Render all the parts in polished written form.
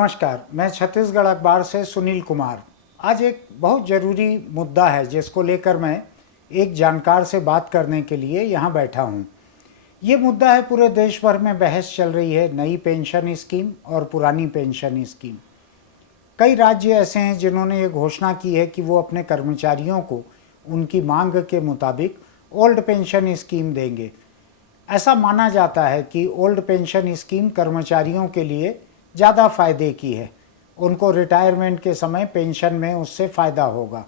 नमस्कार, मैं छत्तीसगढ़ अखबार से सुनील कुमार। आज एक बहुत ज़रूरी मुद्दा है जिसको लेकर मैं एक जानकार से बात करने के लिए यहाँ बैठा हूँ। ये मुद्दा है, पूरे देश भर में बहस चल रही है, नई पेंशन स्कीम और पुरानी पेंशन स्कीम। कई राज्य ऐसे हैं जिन्होंने ये घोषणा की है कि वो अपने कर्मचारियों को उनकी मांग के मुताबिक ओल्ड पेंशन स्कीम देंगे। ऐसा माना जाता है कि ओल्ड पेंशन स्कीम कर्मचारियों के लिए ज़्यादा फ़ायदे की है, उनको रिटायरमेंट के समय पेंशन में उससे फ़ायदा होगा।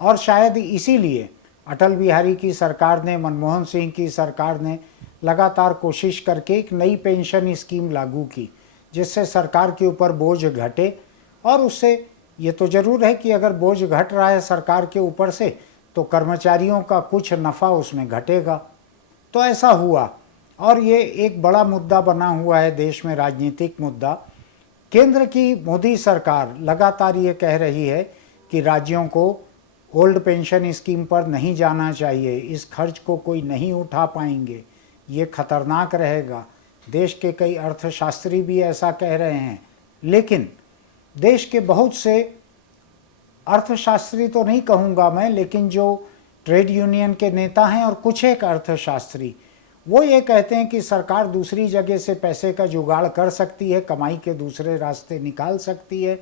और शायद इसीलिए अटल बिहारी की सरकार ने, मनमोहन सिंह की सरकार ने लगातार कोशिश करके एक नई पेंशन स्कीम लागू की, जिससे सरकार के ऊपर बोझ घटे। और उससे ये तो ज़रूर है कि अगर बोझ घट रहा है सरकार के ऊपर से, तो कर्मचारियों का कुछ नफ़ा उसमें घटेगा। तो ऐसा हुआ और ये एक बड़ा मुद्दा बना हुआ है देश में, राजनीतिक मुद्दा। केंद्र की मोदी सरकार लगातार ये कह रही है कि राज्यों को ओल्ड पेंशन स्कीम पर नहीं जाना चाहिए, इस खर्च को कोई नहीं उठा पाएंगे, ये खतरनाक रहेगा। देश के कई अर्थशास्त्री भी ऐसा कह रहे हैं, लेकिन देश के बहुत से अर्थशास्त्री तो नहीं कहूँगा मैं, लेकिन जो ट्रेड यूनियन के नेता हैं और कुछ एक अर्थशास्त्री, वो ये कहते हैं कि सरकार दूसरी जगह से पैसे का जुगाड़ कर सकती है, कमाई के दूसरे रास्ते निकाल सकती है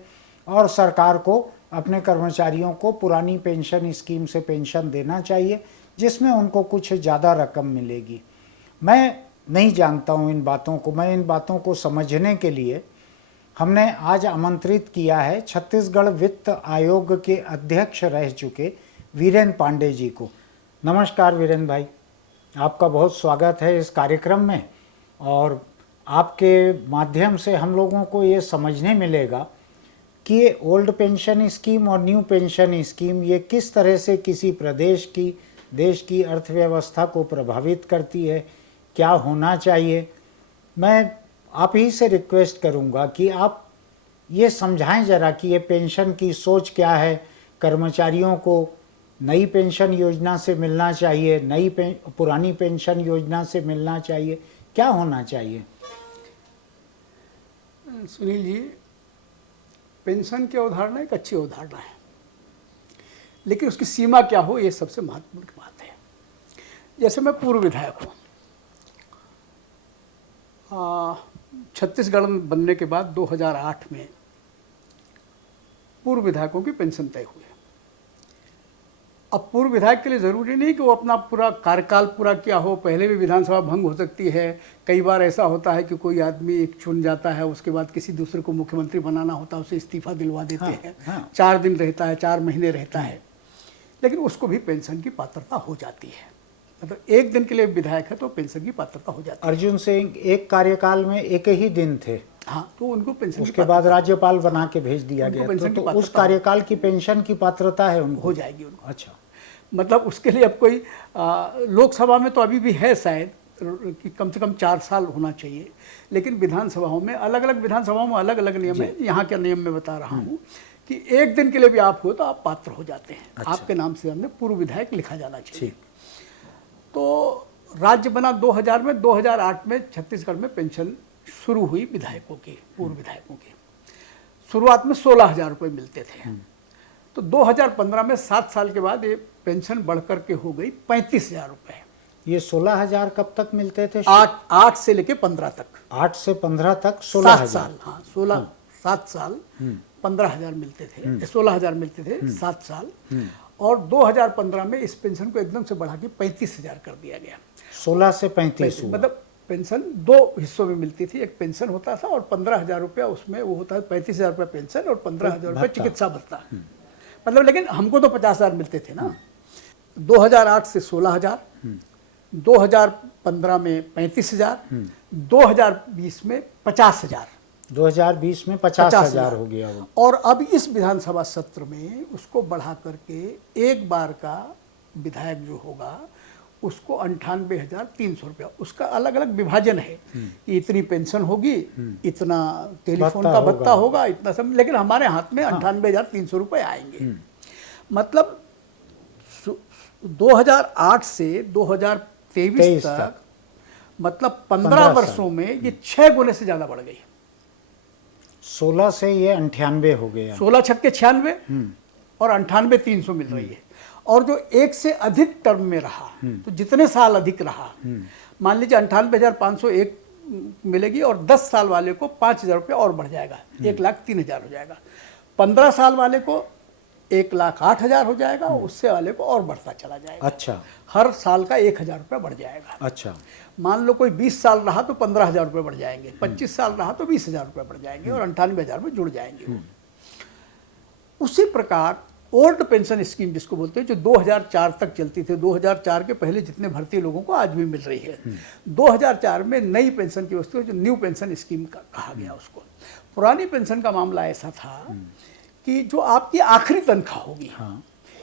और सरकार को अपने कर्मचारियों को पुरानी पेंशन स्कीम से पेंशन देना चाहिए, जिसमें उनको कुछ ज़्यादा रकम मिलेगी। मैं नहीं जानता हूँ इन बातों को, मैं इन बातों को समझने के लिए हमने आज आमंत्रित किया है छत्तीसगढ़ वित्त आयोग के अध्यक्ष रह चुके वीरेंद्र पांडे जी को। नमस्कार वीरेंद्र भाई, आपका बहुत स्वागत है इस कार्यक्रम में। और आपके माध्यम से हम लोगों को ये समझने मिलेगा कि ये ओल्ड पेंशन स्कीम और न्यू पेंशन स्कीम ये किस तरह से किसी प्रदेश की, देश की अर्थव्यवस्था को प्रभावित करती है, क्या होना चाहिए। मैं आप ही से रिक्वेस्ट करूंगा कि आप ये समझाएं ज़रा कि ये पेंशन की सोच क्या है, कर्मचारियों को नई पेंशन योजना से मिलना चाहिए, पुरानी पेंशन योजना से मिलना चाहिए, क्या होना चाहिए? सुनील जी, पेंशन की अवधारणा एक अच्छी अवधारणा है, लेकिन उसकी सीमा क्या हो, ये सबसे महत्वपूर्ण बात है। जैसे मैं पूर्व विधायक हूँ, छत्तीसगढ़ में बनने के बाद 2008 में पूर्व विधायकों की पेंशन तय हुई। अब पूर्व विधायक के लिए ज़रूरी नहीं कि वो अपना पूरा कार्यकाल पूरा किया हो, पहले भी विधानसभा भंग हो सकती है। कई बार ऐसा होता है कि कोई आदमी एक चुन जाता है, उसके बाद किसी दूसरे को मुख्यमंत्री बनाना होता है, उसे इस्तीफा दिलवा देते हैं। 4 दिन रहता है, 4 महीने रहता है, लेकिन उसको भी पेंशन की पात्रता हो जाती है। मतलब एक दिन के लिए विधायक है तो पेंशन की पात्रता हो जाती है। अर्जुन सिंह एक कार्यकाल में एक ही दिन थे, हाँ, तो उनको पेंशन, उसके बाद राज्यपाल बना के भेज दिया गया, तो उस कार्यकाल की पेंशन की पात्रता है उनको, हो जाएगी उनको। अच्छा, मतलब उसके लिए अब कोई लोकसभा में तो अभी भी है शायद कि कम से कम 4 साल होना चाहिए, लेकिन विधानसभाओं में, अलग अलग विधानसभाओं में अलग अलग नियम है। यहाँ के नियम में बता रहा हूँ कि एक दिन के लिए भी आप हो तो आप पात्र हो जाते हैं। अच्छा। आपके नाम से हमने पूर्व विधायक लिखा जाना चाहिए। तो राज्य बना 2000 में, 2008 में छत्तीसगढ़ में पेंशन शुरू हुई विधायकों की, पूर्व विधायकों की। शुरुआत में 16,000 रुपये मिलते थे। तो 2015 में 7 साल के बाद ये पेंशन बढ़कर के हो गई 35,000 रुपये। ये 16,000 कब तक मिलते थे? 8 से लेके 15 तक। 8 से 15 तक 16,000। 7 साल, हाँ 7 साल 15,000 मिलते थे, 16,000 मिलते थे 7 साल। और 2015 में इस पेंशन को एकदम से बढ़ा के 35,000 कर दिया गया। 16 से 35 मतलब पेंशन 2 हिस्सों में मिलती थी। एक पेंशन होता था और 15,000 रुपया उसमें वो होता है, 35,000 रुपया पेंशन और 15,000 रुपया चिकित्सा भत्ता। मतलब लेकिन हमको तो 50,000 मिलते थे ना। 2008 से 16,000, 2015 में 35,000, 2020 में 50,000। 2020 में 50,000 हो गया वो। और अब इस विधानसभा सत्र में उसको बढ़ा करके एक बार का विधायक जो होगा उसको 98,300 रुपया, उसका अलग अलग विभाजन है कि इतनी पेंशन होगी, इतना टेलीफोन का भत्ता होगा, इतना सब, लेकिन हमारे हाथ में 98,300 रुपये आएंगे। मतलब 2008 से 2023 तक मतलब 15 वर्षों में ये 6 गुने से ज़्यादा बढ़ गई। 16 से ये 98 हो गया। 16 छक्के 96 और 98 300 मिल रही है। और जो एक से अधिक टर्म में रहा, तो जितने साल अधिक रहा, मान लीजिए 98,501 मिलेगी और 10 साल वाले को 5,000 रुपये और बढ़ जाएगा, 1,03,000 हो जाएगा। 15 साल वाले को 1,08,000 हो जाएगा, उससे वाले को और बढ़ता चला जाएगा। अच्छा, हर साल का 1,000 रुपये बढ़ जाएगा। अच्छा, मान लो कोई 20 साल रहा तो 15,000 रुपये बढ़ जाएंगे, 25 साल रहा तो 20,000 रुपये बढ़ जाएंगे और 98,000 में जुड़ जाएंगे वो। उसी प्रकार ओल्ड पेंशन स्कीम जिसको बोलते हैं, जो 2004 तक चलती थी, 2004 के पहले जितने भर्ती लोगों को आज भी मिल रही है, 2004 में नई पेंशन की वस्तु जो न्यू पेंशन स्कीम का कहा गया उसको। पुरानी पेंशन का मामला ऐसा था कि जो आपकी आखिरी तनख्वाह होगी,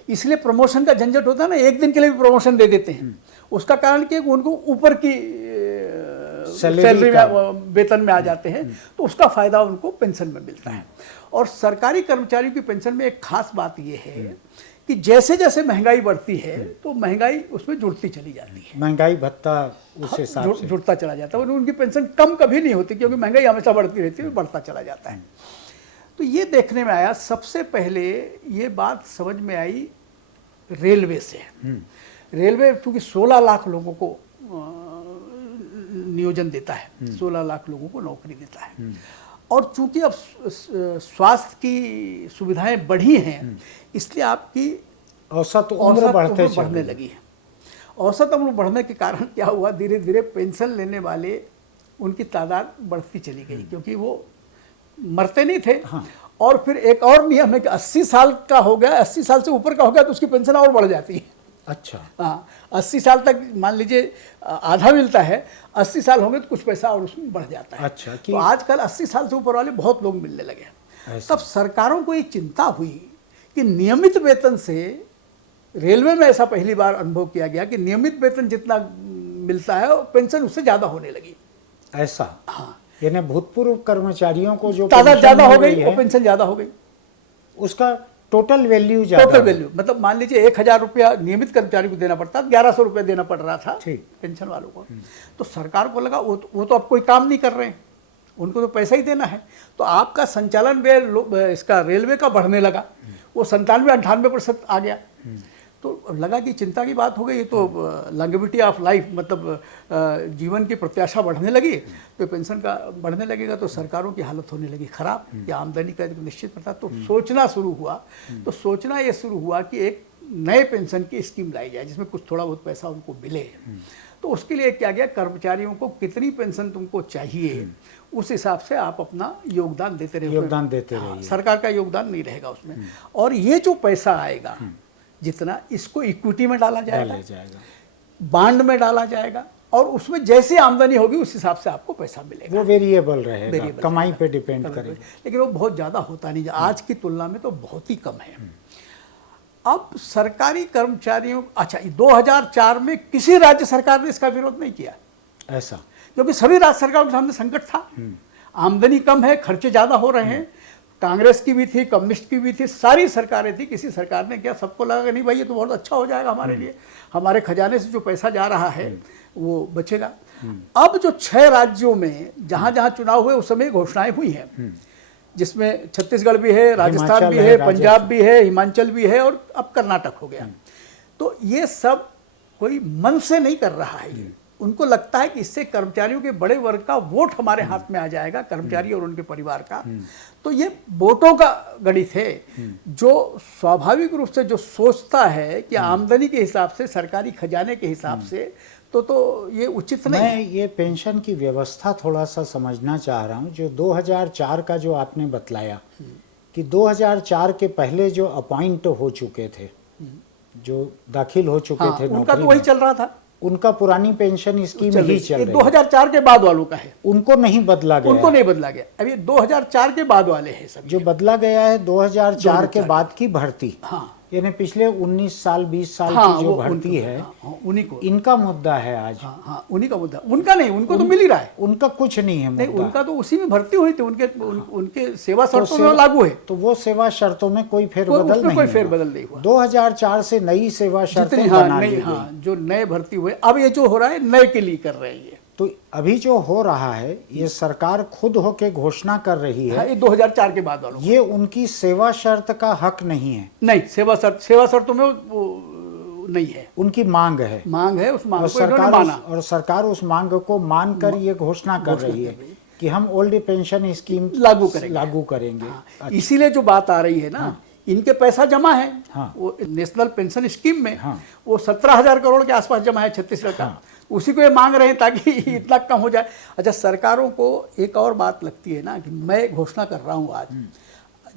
इसलिए प्रमोशन का झंझट होता है ना, एक दिन के लिए भी प्रमोशन दे देते हैं। उसका कारण कि उनको ऊपर की सैलरी में, वेतन में आ जाते हैं, तो उसका फायदा उनको पेंशन में मिलता है। और सरकारी कर्मचारियों की पेंशन में एक खास बात यह है कि जैसे जैसे महंगाई बढ़ती है तो महंगाई उसमें जुड़ती चली जाती है, महंगाई भत्ता उस हिसाब से जुड़ता चला जाता है। उनकी पेंशन कम कभी नहीं होती, क्योंकि महंगाई हमेशा बढ़ती रहती है, बढ़ता चला जाता है। तो ये देखने में आया, सबसे पहले ये बात समझ में आई रेलवे से। रेलवे चूंकि 16 लाख लोगों को नियोजन देता है, 16 लाख लोगों को नौकरी देता है, और चूंकि अब स्वास्थ्य की सुविधाएं बढ़ी हैं, इसलिए आपकी औसत उम्र बढ़ने लगी है। औसत उम्र बढ़ने के कारण क्या हुआ, धीरे धीरे पेंशन लेने वाले उनकी तादाद बढ़ती चली गई, क्योंकि वो मरते नहीं थे। और फिर एक और नियम है कि 80 साल का हो गया, 80 साल से ऊपर का हो गया तो उसकी पेंशन और बढ़ जाती है। अच्छा, हाँ, 80 साल तक मान लीजिए आधा मिलता है, 80 साल होंगे तो कुछ पैसा और उसमें बढ़ जाता है। अच्छा, तो आजकल 80 साल से ऊपर वाले बहुत लोग मिलने लगे। तब सरकारों को ये चिंता हुई कि नियमित वेतन से, रेलवे में ऐसा पहली बार अनुभव किया गया कि नियमित वेतन जितना मिलता है पेंशन उससे ज़्यादा होने लगी। ऐसा? हाँ, यानी भूतपूर्व कर्मचारियों को जो तादाद ज़्यादा हो गई, वो पेंशन ज़्यादा हो गई, उसका टोटल वैल्यू ज़्यादा। टोटल वैल्यू मतलब मान लीजिए 1,000 रुपया नियमित कर्मचारी को देना पड़ता, 1,100 रुपया देना पड़ रहा था पेंशन वालों को। तो सरकार को लगा वो तो अब कोई काम नहीं कर रहे हैं, उनको तो पैसा ही देना है, तो आपका संचालन व्यय इसका रेलवे का बढ़ने लगा, वो 97-98% आ गया। तो लगा कि चिंता की बात हो गई, ये तो लॉन्गेविटी ऑफ लाइफ, मतलब जीवन की प्रत्याशा बढ़ने लगी, तो पेंशन का बढ़ने लगेगा तो सरकारों की हालत होने लगी खराब, कि आमदनी का एक निश्चित पता। तो सोचना शुरू हुआ, तो सोचना ये शुरू हुआ कि एक नए पेंशन की स्कीम लाई जाए जिसमें कुछ थोड़ा बहुत पैसा उनको मिले। तो उसके लिए क्या गया, कर्मचारियों को कितनी पेंशन तुमको चाहिए उस हिसाब से आप अपना योगदान देते रहिए, योगदान देते रहिए, सरकार का योगदान नहीं रहेगा उसमें। और ये जो पैसा आएगा जितना, इसको इक्विटी में डाला जाएगा, बांड में डाला जाएगा, और उसमें जैसी आमदनी होगी उस हिसाब से आपको पैसा मिलेगा। वो वेरिएबल रहेगा, कमाई पे डिपेंड करेगा, लेकिन वो बहुत ज़्यादा होता नहीं, आज की तुलना में तो बहुत ही कम है। अब सरकारी कर्मचारियों, अच्छा 2004 में किसी राज्य सरकार ने इसका विरोध नहीं किया, ऐसा, क्योंकि सभी राज्य सरकारों के सामने संकट था, आमदनी कम है, खर्चे ज़्यादा हो रहे हैं। कांग्रेस की भी थी, कम्युनिस्ट की भी थी, सारी सरकारें थी, किसी सरकार ने क्या, सबको लगा कि नहीं भाई ये तो बहुत अच्छा हो जाएगा हमारे लिए, हमारे खजाने से जो पैसा जा रहा है वो बचेगा। अब जो 6 राज्यों में जहाँ जहाँ चुनाव हुए उस समय घोषणाएं हुई हैं, जिसमें छत्तीसगढ़ भी है, राजस्थान भी है, पंजाब भी है, हिमाचल भी है, और अब कर्नाटक हो गया। तो ये सब कोई मन से नहीं कर रहा है, उनको लगता है कि इससे कर्मचारियों के बड़े वर्ग का वोट हमारे हाथ में आ जाएगा, कर्मचारी और उनके परिवार का। तो ये वोटों का गणित है, जो स्वाभाविक रूप से जो सोचता है कि आमदनी के हिसाब से, सरकारी खजाने के हिसाब से, तो ये उचित नहीं है। मैं ये पेंशन की व्यवस्था थोड़ा सा समझना चाह रहा हूँ, जो 2004 का जो आपने बतलाया कि 2004 के पहले जो अपॉइंट हो चुके थे, जो दाखिल हो चुके थे, उनका तो वही चल रहा था, उनका पुरानी पेंशन स्कीम ही चल रही है। 2004 के बाद वालों का है, उनको नहीं बदला गया, उनको नहीं बदला गया। अभी 2004 के बाद वाले हैं सब। जो बदला गया है 2004 के बाद की भर्ती, हाँ, यानी पिछले 19 साल 20 साल की जो भर्ती है, उन्हीं को, इनका मुद्दा है आज। हाँ, उन्हीं का मुद्दा, उनका नहीं, उनको तो मिल ही रहा है, उनका कुछ नहीं है मुद्दा। नहीं, उनका तो उसी में भर्ती हुई थी, उनके सेवा शर्तों में लागू है, तो वो सेवा शर्तों में कोई फेरबदल नहीं, कोई फेरबदल नहीं हुआ। 2004 से नई सेवा शर्तें बना ली गई। जो नए भर्ती हुए, अब ये जो हो रहा है नए के लिए कर रहे हैं, तो अभी जो हो रहा है ये सरकार खुद होके घोषणा कर रही हाँ, है, ये 2004 के बाद वालों ये उनकी सेवा शर्त का हक नहीं है, नहीं, सेवा शर्तों में वो नहीं है, उनकी मांग है। मांग है, उस मांग और को इन्होंने सरकार माना। और सरकार उस मांग को मानकर ये घोषणा कर रही है कि हम ओल्ड पेंशन स्कीम लागू करेंगे। हाँ, इसीलिए जो बात आ रही है ना, इनके पैसा जमा है, हाँ। वो नेशनल पेंशन स्कीम में, हाँ। वो 17,000 करोड़ के आसपास जमा है छत्तीसगढ़ का। उसी को ये मांग रहे हैं ताकि इतना कम हो जाए। अच्छा, सरकारों को एक और बात लगती है ना कि मैं घोषणा कर रहा हूँ आज,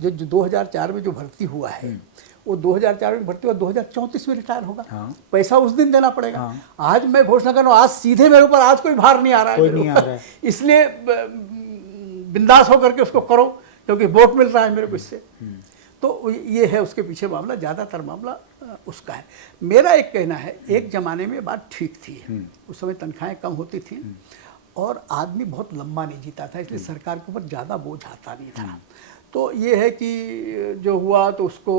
जो 2004 में जो भर्ती हुआ है वो 2004 में भर्ती हुआ 2034 में रिटायर होगा। पैसा उस दिन देना पड़ेगा। आज मैं घोषणा कर रहा हूँ, आज सीधे मेरे ऊपर आज कोई भार नहीं आ रहा है, कोई नहीं आ रहा है। इसलिए बिंदास होकर के उसको करो, क्योंकि वोट मिल रहा है मेरे को इससे। तो ये है उसके पीछे मामला, ज़्यादातर मामला उसका है। मेरा एक कहना है, एक ज़माने में बात ठीक थी, उस समय तनख्वाहें कम होती थी और आदमी बहुत लंबा नहीं जीता था, इसलिए सरकार के ऊपर ज़्यादा बोझ आता नहीं था। तो ये है कि जो हुआ तो उसको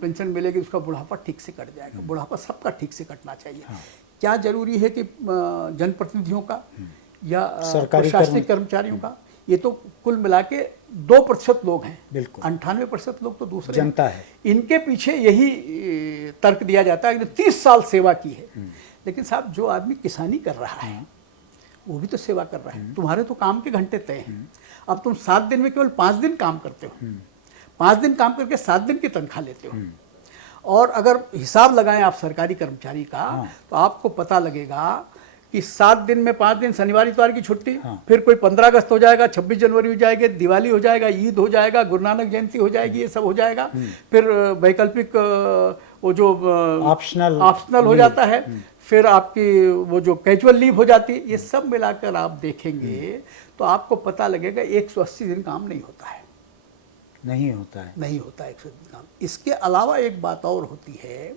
पेंशन मिलेगी, उसका बुढ़ापा ठीक से कट जाएगा। बुढ़ापा सबका ठीक से कटना चाहिए। क्या जरूरी है कि जनप्रतिनिधियों का या प्रशासनिक कर्मचारियों का? ये तो कुल मिला के 2% लोग हैं, बिल्कुल 98% लोग तो दूसरे जनता है। इनके पीछे यही तर्क दिया जाता है कि 30 साल सेवा की है। लेकिन साहब, जो आदमी किसानी कर रहा है वो भी तो सेवा कर रहा है। तुम्हारे तो काम के घंटे तय हैं। अब तुम 7 दिन में केवल 5 दिन काम करते हो, 5 दिन काम करके 7 दिन की तनख्वाह लेते हो। और अगर हिसाब लगाएं आप सरकारी कर्मचारी का, तो आपको पता लगेगा कि 7 दिन में 5 दिन शनिवार इतवार की छुट्टी, फिर कोई 15 अगस्त हो जाएगा, 26 जनवरी हो जाएगी, दिवाली हो जाएगा, ईद हो जाएगा, गुरु नानक जयंती हो जाएगी, ये सब हो जाएगा। फिर वैकल्पिक वो जो ऑप्शनल हो जाता है, फिर आपकी वो जो कैजुअल लीव हो जाती है। ये सब मिलाकर आप देखेंगे तो आपको पता लगेगा 180 दिन काम नहीं होता है। नहीं होता है 180 दिन काम। इसके अलावा एक बात और होती है,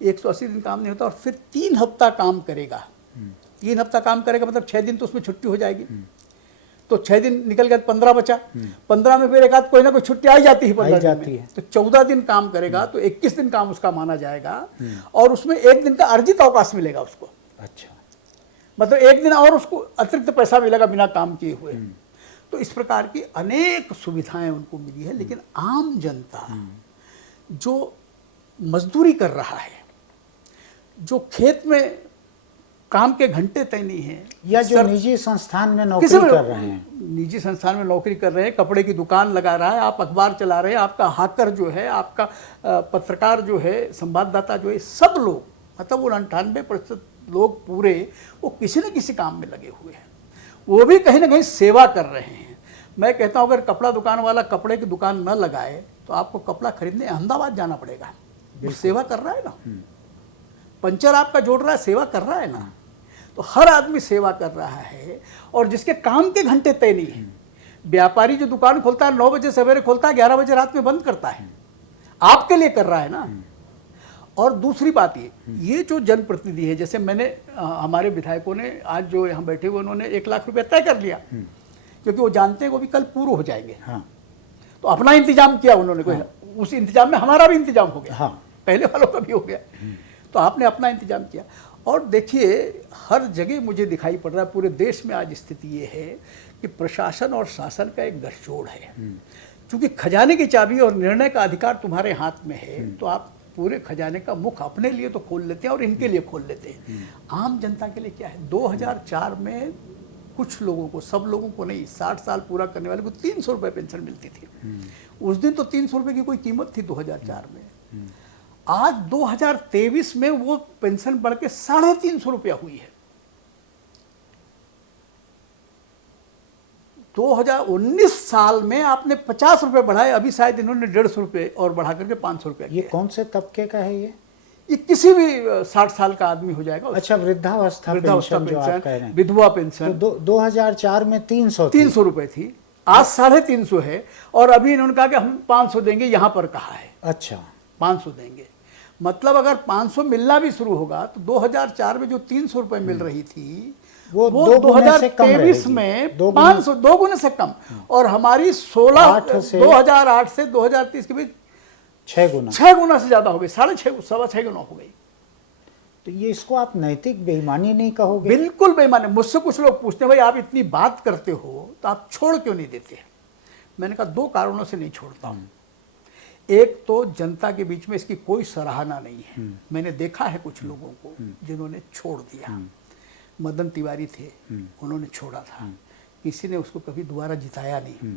180 दिन काम नहीं होता और फिर 3 हफ्ता काम करेगा। 3 हफ्ता काम करेगा मतलब 6 दिन तो उसमें छुट्टी हो जाएगी। तो 6 दिन निकल गया, 15 बचा। 15 में फिर एक आध कोई ना कोई छुट्टी आई जाती है 15 दिन में। तो 14 दिन काम करेगा तो 21 दिन काम उसका माना जाएगा और उसमें 1 दिन का अर्जित अवकाश मिलेगा उसको। अच्छा, मतलब 1 दिन और उसको अतिरिक्त पैसा मिलेगा बिना काम किए हुए। तो इस प्रकार की अनेक सुविधाएं उनको मिली है। लेकिन आम जनता जो मजदूरी कर रहा है, जो खेत में काम के घंटे तय नहीं है, या जो निजी संस्थान में नौकरी कर रहे हैं, निजी संस्थान में नौकरी कर रहे हैं, कपड़े की दुकान लगा रहा है, आप अखबार चला रहे हैं, आपका हाकर जो है, आपका पत्रकार जो है, संवाददाता जो है, सब लोग, मतलब वो 98% लोग पूरे वो किसी न किसी काम में लगे हुए हैं। वो भी कहीं ना कहीं सेवा कर रहे हैं। मैं कहता हूँ अगर कपड़ा दुकान वाला कपड़े की दुकान न लगाए तो आपको कपड़ा खरीदने अहमदाबाद जाना पड़ेगा। वो सेवा कर रहा है ना। पंचर आपका जोड़ रहा है, सेवा कर रहा है ना। तो हर आदमी सेवा कर रहा है और जिसके काम के घंटे तय नहीं है। व्यापारी जो दुकान खोलता है 9 बजे सवेरे खोलता है, 11 बजे रात में बंद करता है, आपके लिए कर रहा है ना। और दूसरी बात ये जो जनप्रतिनिधि है, जैसे मैंने हमारे विधायकों ने आज जो यहाँ बैठे हुए उन्होंने 1 लाख रुपया तय कर लिया, क्योंकि वो जानते हैं वो भी कल पूरे हो जाएंगे। तो अपना इंतजाम किया उन्होंने, कोई उस इंतजाम में हमारा भी इंतजाम हो गया, पहले वालों का भी हो गया। तो आपने अपना इंतजाम किया। और देखिए हर जगह मुझे दिखाई पड़ रहा है, पूरे देश में आज स्थिति ये है कि प्रशासन और शासन का एक गठजोड़ है। क्योंकि खजाने की चाबी और निर्णय का अधिकार तुम्हारे हाथ में है, तो आप पूरे खजाने का मुख अपने लिए तो खोल लेते हैं और इनके लिए खोल लेते हैं। आम जनता के लिए क्या है? 2004 में कुछ लोगों को, सब लोगों को नहीं, 60 साल पूरा करने वाले को 300 रुपये पेंशन मिलती थी। उस दिन तो 300 रुपये की कोई कीमत थी 2004 में। आज 2023 में वो पेंशन बढ़ के 350 रुपया हुई है। 2019 साल में आपने 50 रुपये बढ़ाए, अभी शायद इन्होंने 150 रुपये और बढ़ा करके 500 रुपया। ये कौन से तबके का है? ये किसी भी 60 साल का आदमी हो जाएगा। अच्छा, वृद्धावस्था पेंशन जो आप कह रहे हैं, विधवा पेंशन। तो 2004 में 300 रुपये थी, आज 350 है। और अभी इन्होंने कहा कि हम 500 देंगे, यहाँ पर कहा है। अच्छा, 500 देंगे। मतलब अगर 500 मिलना भी शुरू होगा तो 2004 में जो 300 रुपये मिल रही थी वो 2023 में 500, 2 गुने से कम। और हमारी 2008 से 2030 के बीच 6 गुना से ज्यादा हो गई, 6.5 सवा 6 गुना हो गई। तो ये इसको आप नैतिक बेईमानी नहीं कहोगे? बिल्कुल बेईमान है। मुझसे कुछ लोग पूछते हैं भाई आप इतनी बात करते हो तो आप छोड़ क्यों नहीं देते? मैंने कहा 2 कारणों से नहीं छोड़ता हूँ। एक तो जनता के बीच में इसकी कोई सराहना नहीं है। मैंने देखा है कुछ लोगों को जिन्होंने छोड़ दिया। मदन तिवारी थे, उन्होंने छोड़ा था, किसी ने उसको कभी दोबारा जिताया नहीं।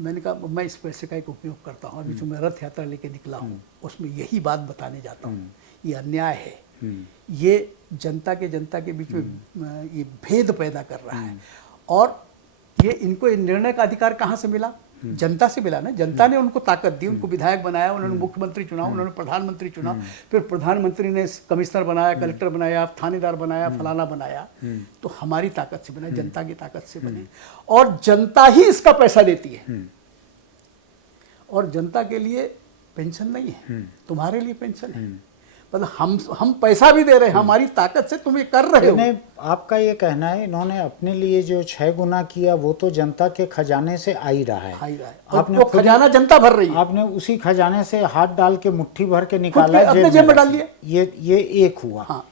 मैंने कहा मैं इस पैसे का एक उपयोग करता हूँ। अभी जो मैं रथ यात्रा लेके निकला हूँ उसमें यही बात बताने जाता हूँ, ये अन्याय है, ये जनता के बीच में ये भेद पैदा कर रहा है। और ये इनको निर्णय का अधिकार कहाँ से मिला? जनता से मिला ना। जनता ने उनको ताकत दी, उनको विधायक बनाया, उन्होंने मुख्यमंत्री चुना, उन्होंने प्रधानमंत्री चुना, फिर प्रधानमंत्री ने कमिश्नर बनाया, कलेक्टर बनाया, थानेदार बनाया, फलाना बनाया। तो हमारी ताकत से बने, जनता की ताकत से बने, और जनता ही इसका पैसा देती है। और जनता के लिए पेंशन नहीं है, तुम्हारे लिए पेंशन है। मतलब हम पैसा भी दे रहे हैं, हमारी ताकत से तुम ये कर रहे हो। आपका ये कहना है इन्होंने अपने लिए जो 6 गुना किया वो तो जनता के खजाने से आ ही रहा है। आपने वो खजाना जनता भर रही है, आपने उसी खजाने से हाथ डाल के मुट्ठी भर के निकाला, अपने जेब में डाल दिया। ये एक हुआ। हाँ।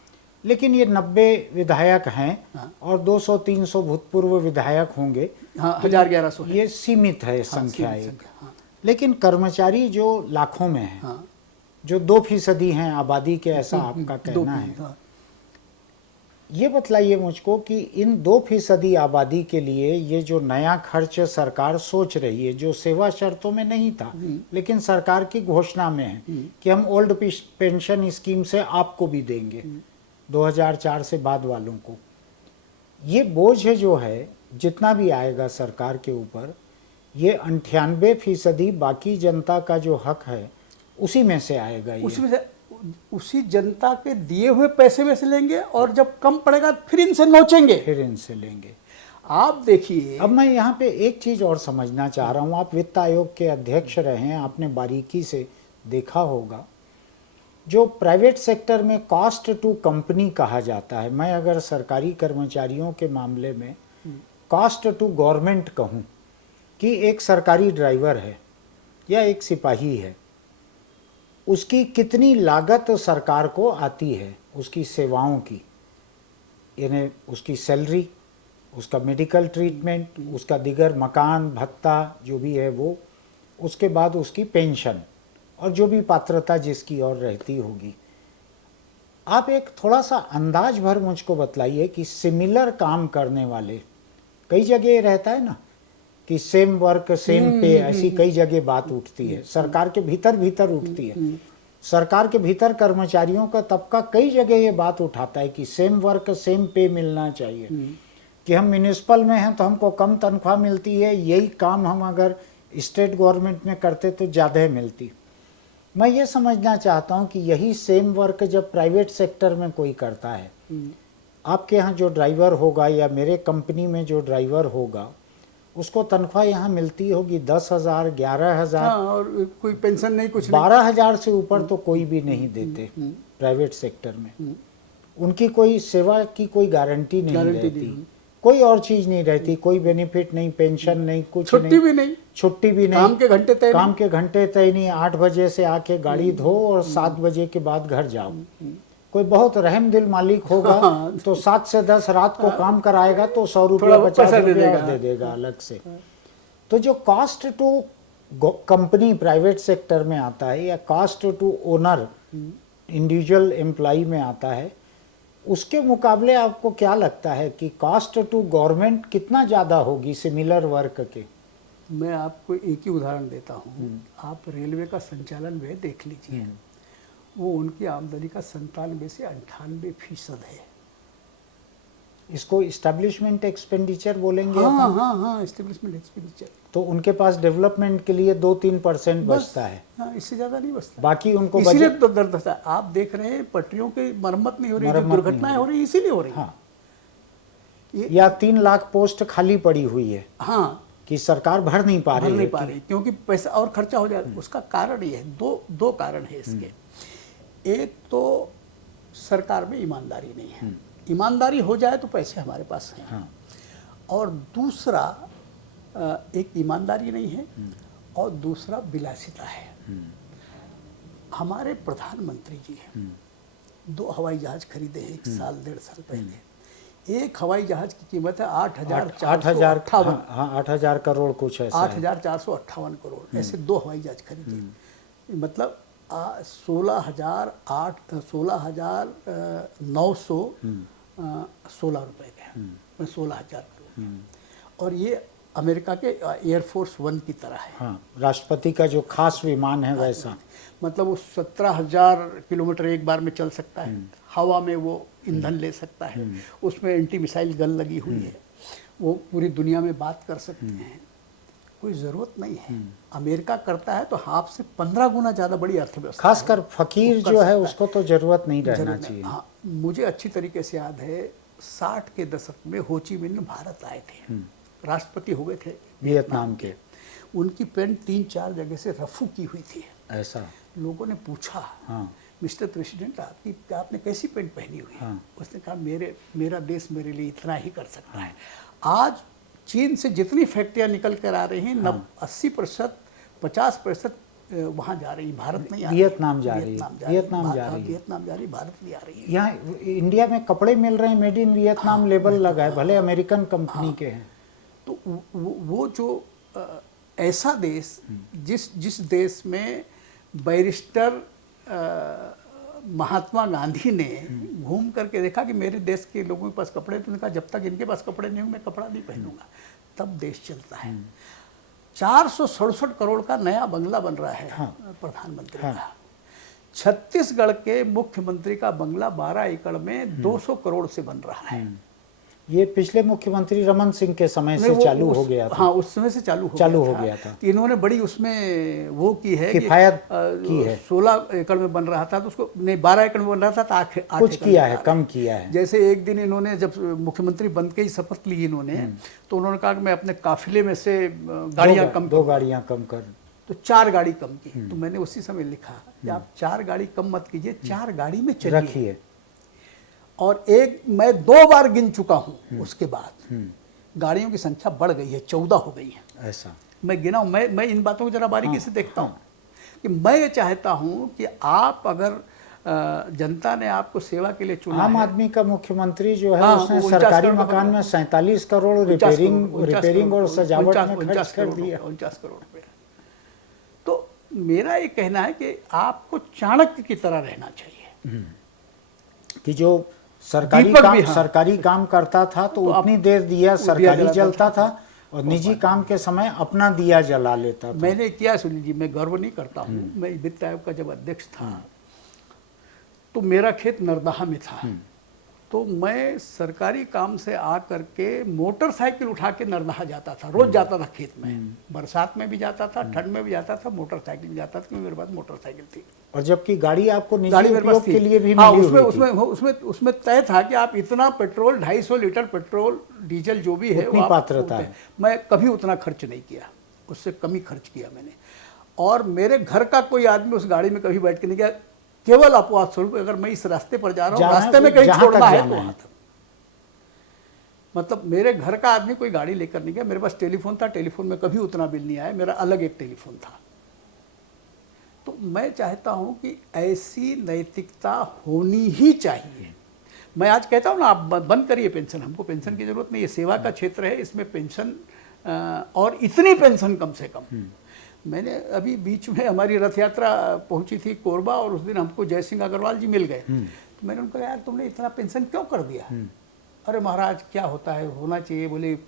लेकिन ये 90 विधायक हैं। हाँ। और 200-300 भूतपूर्व विधायक होंगे। हाँ, 1000-1100 ये सीमित है संख्या एक। लेकिन कर्मचारी जो लाखों में है, जो 2% हैं आबादी के, ऐसा आपका कहना है। हाँ। ये बतलाइए मुझको कि इन 2% आबादी के लिए ये जो नया खर्च सरकार सोच रही है, जो सेवा शर्तों में नहीं था लेकिन सरकार की घोषणा में है कि हम ओल्ड पेंशन स्कीम से आपको भी देंगे, 2004 से बाद वालों को, ये बोझ जो है जितना भी आएगा सरकार के ऊपर, ये 98% बाकी जनता का जो हक है उसी में से आएगा। उसी जनता के दिए हुए पैसे में से लेंगे, और जब कम पड़ेगा फिर इनसे नोचेंगे, फिर इनसे लेंगे। आप देखिए, अब मैं यहाँ पे एक चीज और समझना चाह रहा हूँ। आप वित्त आयोग के अध्यक्ष रहे हैं, आपने बारीकी से देखा होगा जो प्राइवेट सेक्टर में कॉस्ट टू कंपनी कहा जाता है। मैं अगर सरकारी कर्मचारियों के मामले में कॉस्ट टू गवर्नमेंट कहूँ कि एक सरकारी ड्राइवर है या एक सिपाही है, उसकी कितनी लागत सरकार को आती है उसकी सेवाओं की, यानी उसकी सैलरी, उसका मेडिकल ट्रीटमेंट, उसका दिगर मकान भत्ता जो भी है वो, उसके बाद उसकी पेंशन और जो भी पात्रता जिसकी और रहती होगी। आप एक थोड़ा सा अंदाज भर मुझको बतलाइए कि सिमिलर काम करने वाले, कई जगह रहता है ना कि सेम वर्क सेम पे, ऐसी कई जगह बात उठती है, सरकार के भीतर उठती है। सरकार के भीतर कर्मचारियों का तबका कई जगह ये बात उठाता है कि सेम वर्क सेम पे मिलना चाहिए, कि हम म्यूनिसिपल में हैं तो हमको कम तनख्वाह मिलती है, यही काम हम अगर स्टेट गवर्नमेंट में करते तो ज़्यादा मिलती। मैं ये समझना चाहता हूँ कि यही सेम वर्क जब प्राइवेट सेक्टर में कोई करता है, आपके यहाँ जो ड्राइवर होगा या मेरे कंपनी में जो ड्राइवर होगा, उसको तनख्वाह यहाँ मिलती होगी 10,000, 11,000। हाँ, और कोई पेंशन नहीं, कुछ 12,000 से ऊपर तो कोई भी नहीं देते प्राइवेट सेक्टर में। उनकी कोई सेवा की कोई गारंटी नहीं रहती, कोई और चीज नहीं रहती, कोई बेनिफिट नहीं, पेंशन नहीं, कुछ छुट्टी भी नहीं, छुट्टी भी नहीं, काम के घंटे तय नहीं। 8 बजे से आके गाड़ी धो और 7 बजे के बाद घर जाओ। कोई बहुत रहम दिल मालिक होगा तो 7 से 10 रात को काम कराएगा तो 100 रुपया 50 रुपया दे देगा अलग से। तो जो cost to company private sector में आता है या cost to owner individual employ में आता है, उसके मुकाबले आपको क्या लगता है कि कॉस्ट टू गवर्नमेंट कितना ज़्यादा होगी सिमिलर वर्क के? मैं आपको एक ही उदाहरण देता हूँ। आप रेलवे का संचालन व्यय देख लीजिए, वो उनकी आमदनी का 97 से 98% है। इसको इस्टेब्लिशमेंट एक्सपेंडिचर बोलेंगे? हाँ, इस्टेब्लिशमेंट एक्सपेंडिचर। तो उनके पास डेवलपमेंट के लिए 2-3% बचता है। हाँ, इससे ज़्यादा नहीं बचता। बाकी उनको इसीलिए तो दर्द है। आप देख रहे हैं पटरियों की मरम्मत नहीं हो रही, दुर्घटनाएं हो रही, इसीलिए हो रही। हाँ, या 3 लाख पोस्ट खाली पड़ी हुई है। हाँ, कि सरकार भर नहीं पा रही क्योंकि पैसा और खर्चा हो जाएगा। उसका कारण ये है, दो कारण है इसके। एक तो सरकार में ईमानदारी नहीं है, ईमानदारी हो जाए तो पैसे हमारे पास हैं। हाँ। और दूसरा एक ईमानदारी नहीं है और दूसरा विलासिता है। हमारे प्रधानमंत्री जी 2 हवाई जहाज खरीदे हैं 1 साल 1.5 साल पहले। एक हवाई जहाज की कीमत है 8,458। हाँ 8,000 करोड़ कुछ ऐसा है। 8,458 करोड़, ऐसे 2 हवाई जहाज खरीदे। मतलब 16,916 रुपए के, 16,000 करोड़। और ये अमेरिका के एयरफोर्स 1 की तरह है। हाँ, राष्ट्रपति का जो खास विमान है वैसा। मतलब वो 17,000 किलोमीटर एक बार में चल सकता है, हवा में वो ईंधन ले सकता है, उसमें एंटी मिसाइल गन लगी हुई है, वो पूरी दुनिया में बात कर सकते हैं। कोई ज़रूरत नहीं है। अमेरिका करता है तो आपसे 15 गुना ज़्यादा बड़ी अर्थव्यवस्था है। खासकर फकीर जो है उसको तो जरूरत नहीं रहना चाहिए। हाँ, मुझे अच्छी तरीके से याद है 60 के दशक में हो ची मिन्ह भारत आए थे, राष्ट्रपति हो गए थे वियतनाम के। उनकी पेंट 3-4 जगह से रफू की हुई थी। ऐसा लोगों ने पूछा, हाँ मिस्टर प्रेसिडेंट आपने कैसी पेंट पहनी हुई है? हाँ। उसने कहा मेरा देश मेरे लिए इतना ही कर सकता है। आज चीन से जितनी फैक्ट्रियां निकल कर आ रही हैं 80%, 50% वहाँ जा रही, भारत नहीं आ रही। वियतनाम जा रही है। वियतनाम जा रही है। वियतनाम जा रही, भारत नहीं आ रही है। यहाँ इंडिया में कपड़े मिल रहे हैं, मेड इन वियतनाम लेबल लगा है, भले अमेरिकन कंपनी के हैं। तो वो जो ऐसा देश, जिस देश में बैरिस्टर महात्मा गांधी ने घूम करके देखा कि मेरे देश के लोगों के पास कपड़े, तो उन्होंने कहा जब तक इनके पास कपड़े नहीं होंगे मैं कपड़ा नहीं पहनूंगा, तब देश चलता है। 467 करोड़ का नया बंगला बन रहा है। हाँ। प्रधानमंत्री हाँ। का छत्तीसगढ़ के मुख्यमंत्री का बंगला 12 एकड़ में 200 करोड़ से बन रहा है। ये पिछले मुख्यमंत्री रमन सिंह के समय से चालू हो गया था। हाँ, उस समय से चालू हो गया था। तो इन्होंने बड़ी उसमें वो की है, किफायत की है। 16 एकड़ में बन रहा था तो उसको नहीं, 12 एकड़ में बन रहा था तो 8 कुछ किया है, कम किया है। जैसे एक दिन इन्होंने जब मुख्यमंत्री बन के ही शपथ ली इन्होंने, तो उन्होंने कहा कि मैं अपने काफिले में से गाड़ियाँ कम, 2 गाड़ियाँ कम कर, तो 4 गाड़ी कम की। तो मैंने उसी समय लिखा कि आप 4 गाड़ी कम मत कीजिए, 4 गाड़ी में चलिए रखिए। और मैं 2 बार गिन चुका हूँ, उसके बाद गाड़ियों की संख्या बढ़ गई है, 14 हो गई है। ऐसा मैं गिना हूँ। मैं इन बातों को जरा बारीकी से देखता हूँ कि मैं ये चाहता हूँ कि आप अगर जनता ने आपको सेवा के लिए चुना, आम आदमी का मुख्यमंत्री जो है उसने सरकारी मकान में 47 करोड़ रिपेयरिंग और सजावट में खर्च कर दिया। 49 करोड़ रुपया। तो मेरा ये कहना है कि आपको चाणक्य की तरह रहना चाहिए कि जो सरकारी काम करता था तो उतनी देर दिया सरकारी जलता था और निजी काम के समय अपना दिया जला लेता था। मैंने किया सुनील जी, मैं गर्व नहीं करता हूँ। मैं वित्त आयोग का जब अध्यक्ष था तो मेरा खेत नरदहा में था, तो मैं सरकारी काम से आ करके मोटरसाइकिल उठा के नरदहा जाता था, रोज जाता था खेत में, बरसात में भी जाता था, ठंड में भी जाता था, मोटरसाइकिल में जाता था क्योंकि मेरे पास मोटरसाइकिल थी। और जबकि गाड़ी आपको निजी उपयोग के लिए भी मिली हुई थी। उसमें तय था कि आप इतना पेट्रोल, 250 लीटर पेट्रोल डीजल जो भी है वो पात्रता है। मैं कभी उतना खर्च नहीं किया, उससे कम ही खर्च किया मैंने। और मेरे घर का कोई आदमी उस गाड़ी में कभी बैठ के नहीं गया, केवल अपवाद स्वरूप अगर मैं इस रास्ते पर जा रहा हूँ, रास्ते में कहीं छोड़ना है तो वहां तक। मतलब मेरे घर का आदमी कोई गाड़ी लेकर नहीं गया। मेरे पास टेलीफोन था, टेलीफोन में कभी उतना बिल नहीं आया, मेरा अलग एक टेलीफोन था। तो मैं चाहता हूं कि ऐसी नैतिकता होनी ही चाहिए। मैं आज कहता हूं ना, आप बंद करिए पेंशन, हमको पेंशन की जरूरत नहीं है, सेवा का क्षेत्र है, इसमें पेंशन और इतनी पेंशन कम से कम। मैंने अभी बीच में हमारी रथ यात्रा पहुंची थी कोरबा और उस दिन हमको जय सिंह अग्रवाल जी मिल गए। तो मैंने उनको कहा यार तुमने इतना पेंशन क्यों कर दिया? अरे महाराज क्या होता है, होना चाहिए। बोले,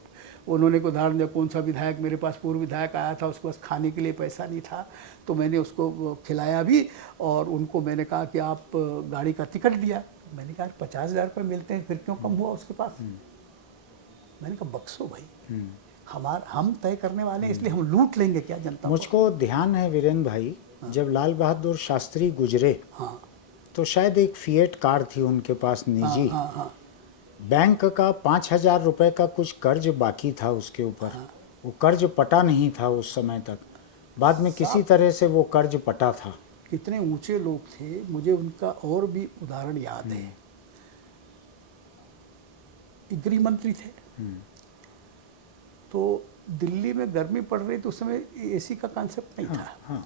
उन्होंने को उदाहरण दिया, कौन सा विधायक, मेरे पास पूर्व विधायक आया था, उसके पास खाने के लिए पैसा नहीं था, तो मैंने उसको खिलाया भी और उनको मैंने कहा कि आप गाड़ी का टिकट दिया। मैंने कहा 50,000 रुपये मिलते हैं, फिर क्यों कम हुआ उसके पास? मैंने कहा बक्सो भाई, हम तय करने वाले हैं, इसलिए हम लूट लेंगे क्या जनता? मुझको ध्यान है वीरेंद्र भाई, जब लाल बहादुर शास्त्री गुजरे तो शायद एक फिएट कार थी उनके पास निजी, बैंक का 5,000 रुपये का कुछ कर्ज बाकी था उसके ऊपर। वो कर्ज पटा नहीं था उस समय तक, बाद में किसी तरह से वो कर्ज पटा था। कितने ऊंचे लोग थे, मुझे उनका और भी उदाहरण याद है। गृह मंत्री थे, तो दिल्ली में गर्मी पड़ रही तो उस समय एसी का कॉन्सेप्ट नहीं था।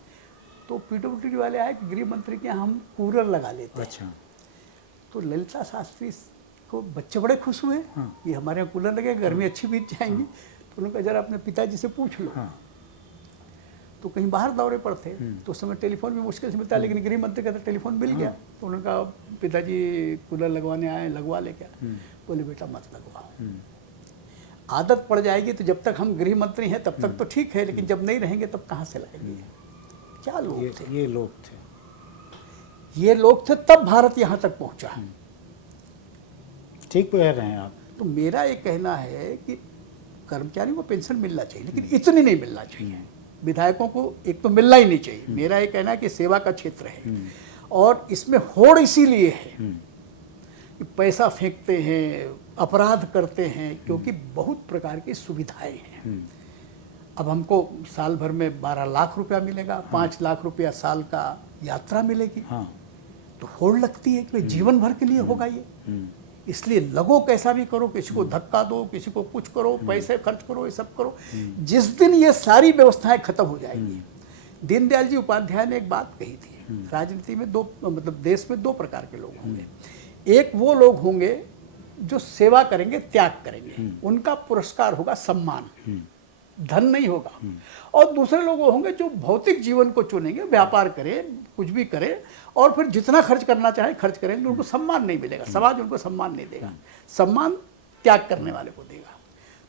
तो पीडब्ल्यूडी वाले आए कि गृह मंत्री के यहाँ हम कूलर लगा लेते हैं। अच्छा। तो ललिता शास्त्री को बच्चे बड़े खुश हुए। ये हमारे यहाँ कूलर लगे, गर्मी अच्छी बीत जाएंगी। तो उन्होंने कहा जरा अपने पिताजी से पूछ लो। तो कहीं बाहर दौरे पर थे, तो उस समय टेलीफोन भी मुश्किल से मिलता, लेकिन गृह मंत्री का तो टेलीफोन मिल गया। तो उन्होंने कहा पिताजी कूलर लगवाने आए, लगवा ले क्या? बोले बेटा मत लगवाओ, आदत पड़ जाएगी। तो जब तक हम गृह मंत्री हैं तब तक तो ठीक है, लेकिन जब नहीं रहेंगे तब कहाँ से लगेंगे? क्या लोग थे ये लोग थे, ये लोग थे, तब भारत यहाँ तक पहुँचा। ठीक कह रहे हैं आप। तो मेरा ये कहना है कि कर्मचारी को पेंशन मिलना चाहिए, लेकिन इतनी नहीं मिलना चाहिए। विधायकों को एक तो मिलना ही नहीं चाहिए। मेरा ये कहना है कि सेवा का क्षेत्र है, और इसमें होड़ इसीलिए है कि पैसा फेंकते हैं, अपराध करते हैं, क्योंकि बहुत प्रकार की सुविधाएं हैं। अब हमको साल भर में 12 लाख रुपया मिलेगा, 5 लाख रुपया साल का यात्रा मिलेगी। तो होड़ लगती है कि जीवन भर के लिए होगा ये। इसलिए लगो कैसा भी करो, किसी को धक्का दो, किसी को कुछ करो, पैसे खर्च करो, ये सब करो। जिस दिन ये सारी व्यवस्थाएं खत्म हो जाएंगी। दीनदयाल जी उपाध्याय ने एक बात कही थी, राजनीति में दो, मतलब देश में 2 प्रकार के लोग होंगे। एक वो लोग होंगे जो सेवा करेंगे, त्याग करेंगे, उनका पुरस्कार होगा सम्मान, धन नहीं होगा। और दूसरे लोग वो होंगे जो भौतिक जीवन को चुनेंगे, व्यापार करें, कुछ भी करें, और फिर जितना खर्च करना चाहे खर्च करेंगे, उनको सम्मान नहीं मिलेगा, समाज उनको सम्मान नहीं देगा, सम्मान त्याग करने वाले को देगा।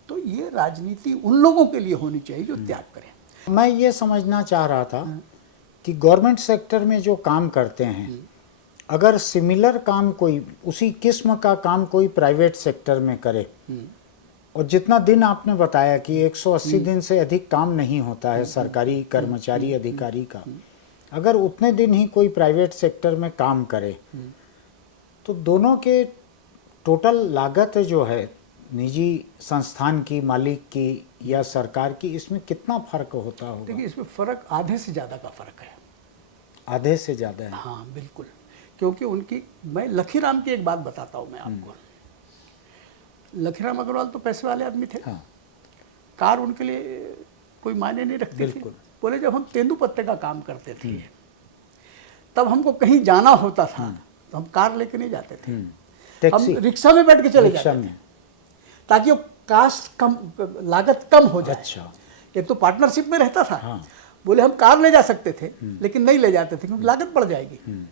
तो ये राजनीति उन लोगों के लिए होनी चाहिए जो त्याग करें। मैं ये समझना चाह रहा था कि गवर्नमेंट सेक्टर में जो काम करते हैं, अगर सिमिलर काम कोई, उसी किस्म का काम कोई प्राइवेट सेक्टर में करे, और जितना दिन आपने बताया कि 180 दिन से अधिक काम नहीं होता है सरकारी कर्मचारी अधिकारी का, अगर उतने दिन ही कोई प्राइवेट सेक्टर में काम करे, तो दोनों के टोटल लागत जो है निजी संस्थान की, मालिक की या सरकार की, इसमें कितना फर्क होता होगा? देखिए, इसमें फर्क आधे से ज़्यादा का फर्क है। आधे से ज़्यादा है? हाँ बिल्कुल, क्योंकि उनकी, मैं लखीराम की एक बात बताता हूँ मैं आपको। लखीराम अग्रवाल तो पैसे वाले आदमी थे। कार उनके लिए कोई मायने नहीं रखती थी। बोले जब हम तेंदुपत्ते का काम करते थे, तब हमको कहीं जाना होता था तो हम कार लेके नहीं जाते थे, हम रिक्शा में बैठ के चले जाते थे, ताकि वो कास्ट कम, लागत कम हो जाए। अच्छा। एक तो पार्टनरशिप में रहता था। बोले हम कार ले जा सकते थे, लेकिन नहीं ले जाते थे क्योंकि लागत बढ़ जाएगी।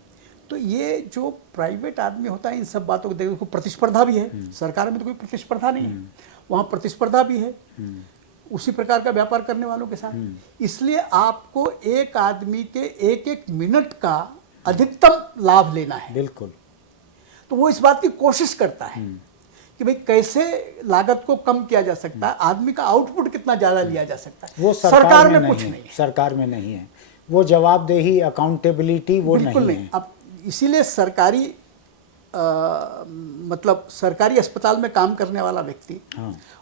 तो ये जो प्राइवेट आदमी होता है, इन सब बातों को देखो, प्रतिस्पर्धा भी है। सरकार में तो कोई प्रतिस्पर्धा नहीं है, वहाँ प्रतिस्पर्धा भी है उसी प्रकार का व्यापार करने वालों के साथ। इसलिए आपको एक आदमी के 1-1 मिनट का अधिकतम लाभ लेना है। बिल्कुल। तो वो इस बात की कोशिश करता है कि भाई कैसे लागत को कम किया जा सकता है, आदमी का आउटपुट कितना ज़्यादा लिया जा सकता है। वो सरकार में कुछ नहीं है। सरकार में नहीं है वो जवाबदेही, अकाउंटेबिलिटी, वो नहीं है। अब इसीलिए सरकारी मतलब सरकारी अस्पताल में काम करने वाला व्यक्ति